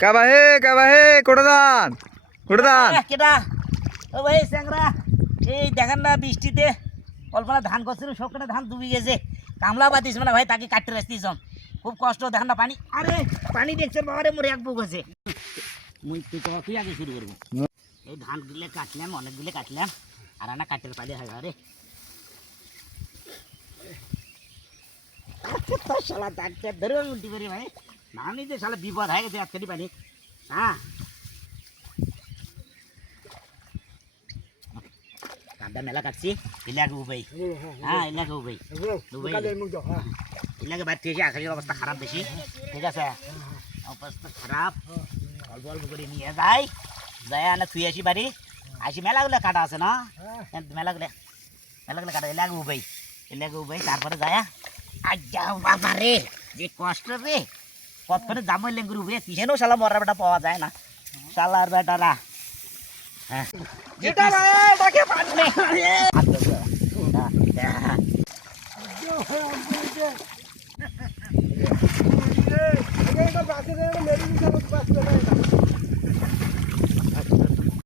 কাবাহে কোটা দান কেডা ও ভাই স্যাংরা এই দেখেন না বৃষ্টিতে কল্পনা ধান করছিল সবকটা ধান ডুবে গেছে কামলা বাতিস মানে ভাই তাকে কাটতে রাখতিস খুব কষ্ট দেখেন না পানি আরে পানি দেখছেন বাবারে মোর এক বুক আছে মুই তুই আগে শুরু করবো এই ধানগুলো কাটলাম অনেকগুলো কাটলাম আর না কাটের পালি হয় আরে শালা ডাক্তার ধরে উল্টি করি ভাই না নিতে শালা বিপদ হয়ে গেছে আজকে পানি হ্যাঁ কাদা মেলা কাটছি ইলাকে উবাই হ্যাঁ ইলাকে উবাই ইলাকে বাড়ি থেকে আখের অবস্থা খারাপ বেশি ঠিক আছে অবস্থা খারাপ অল্প অল্প করে নিয়ে যাই যাই না থুই আসি বাড়ি আসি মেলাগুলো কাটা আছে না মেলাগুলো কাটা এলাকে উবাই তারপরে যায় আজ্ঞা বাবা রে যে কষ্ট রে কতক্ষণে জামই লেঙ্গুর উবে তিসেনও শালা মরার বেটা পাওয়া যায় না শালার বেটারা হ্যাঁ